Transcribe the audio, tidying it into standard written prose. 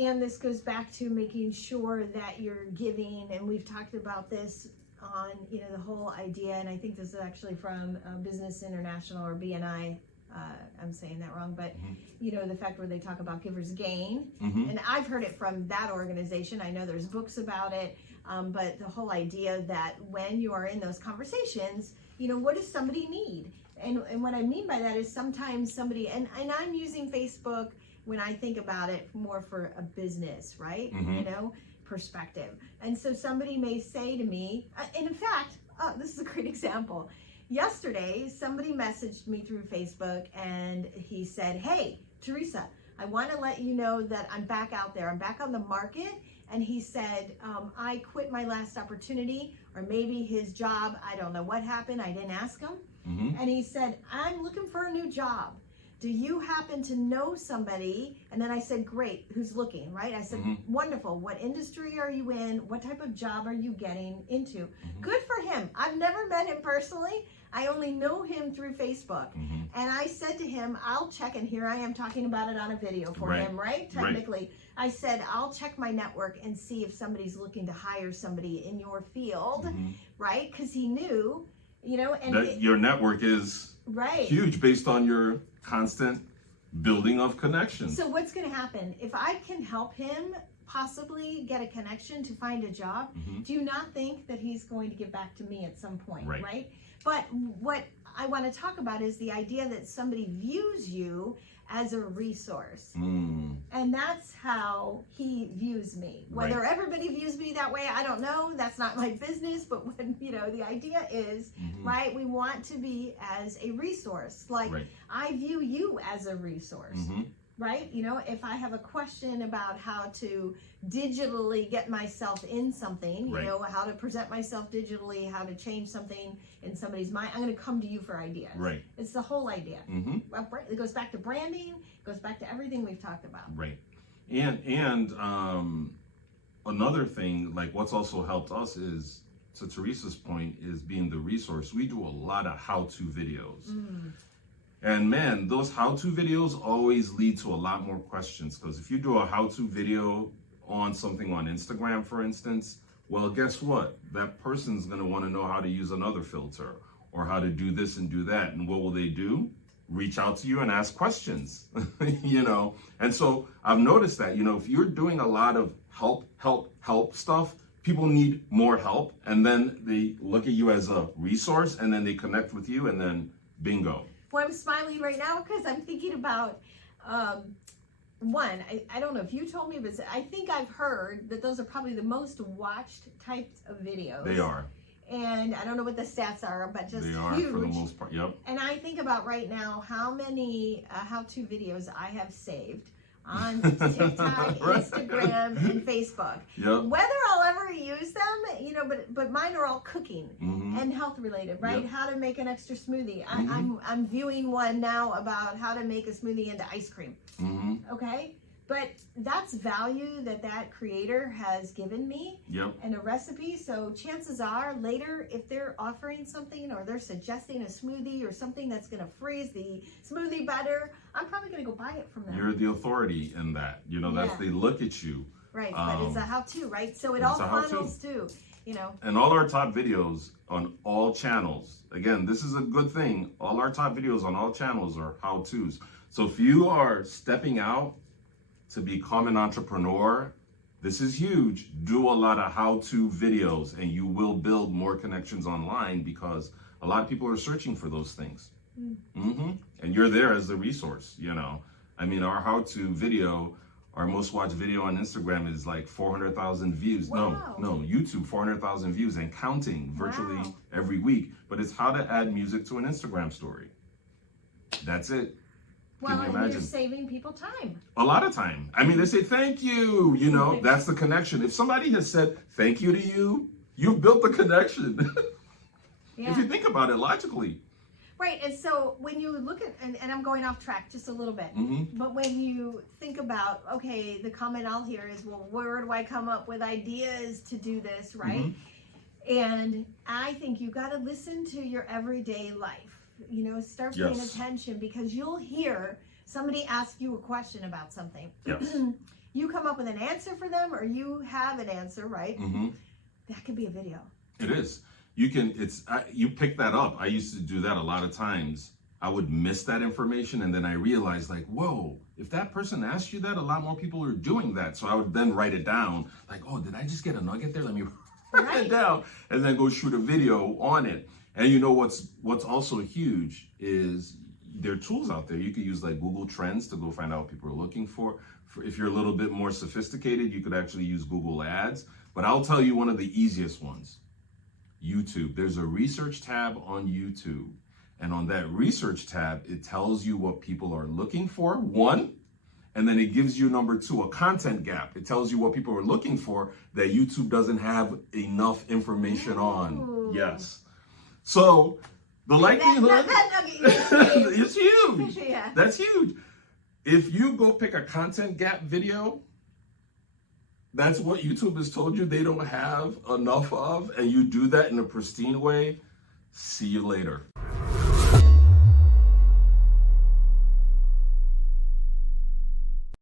And this goes back to making sure that you're giving, and we've talked about this on, you know, the whole idea, and I think this is actually from Business International or BNI. I'm saying that wrong, but you know, the fact where they talk about givers gain, and I've heard it from that organization. I know there's books about it, but the whole idea that when you are in those conversations, you know, what does somebody need? And what I mean by that is sometimes somebody, and I'm using Facebook when I think about it more for a business, right? You know, perspective. And so somebody may say to me, and in fact, this is a great example. Yesterday, somebody messaged me through Facebook and he said, "Hey, Teresa, I want to let you know that I'm back out there. I'm back on the market." And he said, "I quit my last opportunity," or maybe his job, I don't know what happened. I didn't ask him. And he said, "I'm looking for a new job. Do you happen to know somebody?" And then I said, "Great, who's looking?" Right? I said, "Wonderful. What industry are you in? What type of job are you getting into?" Good for him. I've never met him personally. I only know him through Facebook. And I said to him, "I'll check," and here I am talking about it on a video for him, right? Technically. I said, "I'll check my network and see if somebody's looking to hire somebody in your field," right? Because he knew, you know, and that your network is huge based on your constant building of connections. So what's going to happen if I can help him possibly get a connection to find a job? Do you not think that he's going to get back to me at some point, right? But what I want to talk about is the idea that somebody views you as a resource. And that's how he views me. Whether everybody views me that way, I don't know. That's not my business. But when, you know, the idea is, right, we want to be as a resource. Like, I view you as a resource. Right? You know, if I have a question about how to digitally get myself in something, you know, how to present myself digitally, how to change something in somebody's mind, I'm going to come to you for ideas. It's the whole idea. It goes back to branding, it goes back to everything we've talked about. And another thing, like what's also helped us is, to Teresa's point, is being the resource. We do a lot of how-to videos. And man, those how-to videos always lead to a lot more questions, because if you do a how-to video on something on Instagram, for instance, well, guess what? That person's going to want to know how to use another filter or how to do this and do that. And what will they do? Reach out to you and ask questions, you know? And so I've noticed that, you know, if you're doing a lot of help stuff, people need more help. And then they look at you as a resource, and then they connect with you, and then bingo. Well, I'm smiling right now because I'm thinking about, one, I don't know if you told me, but I think I've heard that those are probably the most watched types of videos. They are. And I don't know what the stats are, but just they are huge. For the most part, And I think about right now how many how-to videos I have saved on TikTok, Instagram, and Facebook. Whether I'll ever use them, you know, but mine are all cooking and health related, right? How to make an extra smoothie. I'm viewing one now about how to make a smoothie into ice cream. Okay, but that's value that creator has given me, and a recipe. So chances are later, if they're offering something or they're suggesting a smoothie or something that's going to freeze the smoothie better, I'm probably going to go buy it from them. You're the authority in that, you know. That's, they look at you, right? But it's a how-to, right? So it all funnels too, you know. And all our top videos on all channels, again, this is a good thing, all our top videos on all channels are how-tos. So if you are stepping out to become an entrepreneur, this is huge. Do a lot of how-to videos, and you will build more connections online, because a lot of people are searching for those things. And you're there as the resource, you know. I mean, our how-to video, our most watched video on Instagram is like 400,000 views. Wow. No, YouTube, 400,000 views and counting virtually every week. But it's how to add music to an Instagram story. That's it. Well, and you're saving people time. A lot of time. I mean, they say, thank you, you know, that's the connection. If somebody has said thank you to you, you've built the connection. If you think about it logically. Right, and so when you look at, and I'm going off track just a little bit, but when you think about, okay, the comment I'll hear is, well, where do I come up with ideas to do this, right? And I think you got to listen to your everyday life. You know, start paying attention, because you'll hear somebody ask you a question about something. you come up with an answer for them, or you have an answer, right? That could be a video. It is. You pick that up. I used to do that a lot of times. I would miss that information, and then I realized, like, whoa, if that person asked you that, a lot more people are doing that. So I would then write it down, like, oh, did I just get a nugget there? Let me write it down, and then go shoot a video on it. And you know what's also huge is there are tools out there. You could use like Google Trends to go find out what people are looking for. If you're a little bit more sophisticated, you could actually use Google Ads. But I'll tell you one of the easiest ones, YouTube. There's a research tab on YouTube. And on that research tab, it tells you what people are looking for, one, and then it gives you, number two, a content gap. It tells you what people are looking for that YouTube doesn't have enough information on. Yes. So the likelihood is huge. Yeah. That's huge. If you go pick a content gap video, that's what YouTube has told you they don't have enough of, and you do that in a pristine way, see you later.